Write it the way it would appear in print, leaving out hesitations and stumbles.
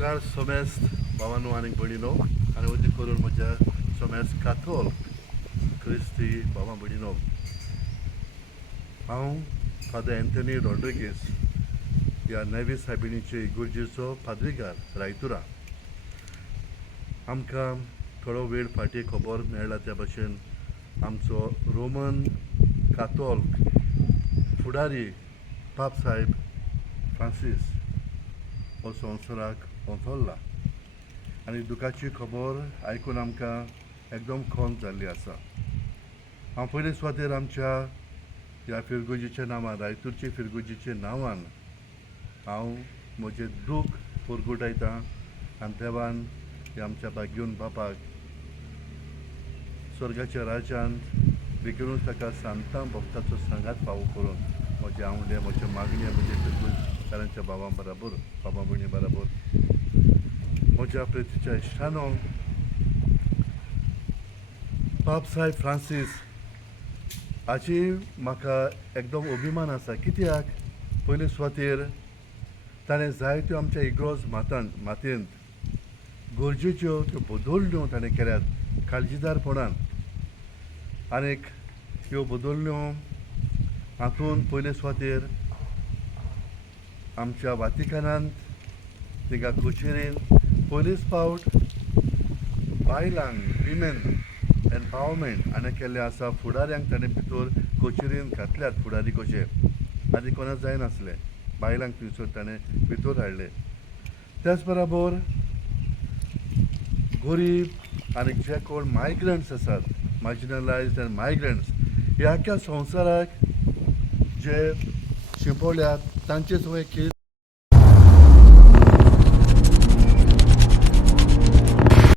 उपकार सोमेस्त भावांनो आनी भयणीनो आनी वती करून म्हज्या सोमेस्त काथोलिक क्रिस्ती भावां भयणीनो, हांव फादर एंथनी रॉड्रिगीस ह्या नेवी सायबिणीचे इगुर्जेचो पाद्रीगार रायतुरा. आमकां थोडो वेळ फाटीं खबर मेळ्ळा त्या भाशेन आमचो रोमन काथोलिक फुडारी पाप साहेब फ्रांसीस हो संवसाराक ओंथरला आनी दुखाची खबर आयकून आमकां एकदम खोंत जाल्ली आसा. हांव पयले सुवातेर आमच्या ह्या फिरगुजीच्या नांवान, रायतूरचे फिरगुजीच्या नांवान हांव म्हजें दूख पुरगुटायतां आनी देवान ह्या आमच्या भाग्यून बापाक स्वर्गाच्या राज्यांत बेगीनूच ताका सांतां भक्ताचो सांगात फावो करून म्हजे आवडे म्हज्यो मागण्यो म्हजे फिरगुजकारांच्या भावां बराबर, बाबा भयणी बराबर, म्हज्या प्रितीच्या इश्टानो पाप साहेब फ्रांसीस हाची म्हाका एकदम अभिमान आसा. कित्याक पयले सुवातेर ताणें जायत्यो आमच्या इग्रोज मातयेंत गरजेच्यो त्यो बदोलण्यो ताणें केल्यात काळजीदारपणान. आनीक ह्यो बदोलण्यो हातूंत पयले सुवातेर आमच्या वातिकानांत तिका कचेरीन पयलीच फावट बायलांक विमेन एम्पावरमेंट हाणें केल्लें आसा. फुडाऱ्यांक ताणें भितर कचेरीन घातल्यात फुडारी कशे, आदी कोणाक जायनासलें, बायलांक थंयसर ताणें भितर हाडले. त्याच बरोबर गरीब आनी जे कोण मायग्रंट्स आसात, मार्जिनलायज्ड एंड मायग्रंट्स, ह्या आख्या संवसाराक जे शिंपवल्यात तांचे सगळे केस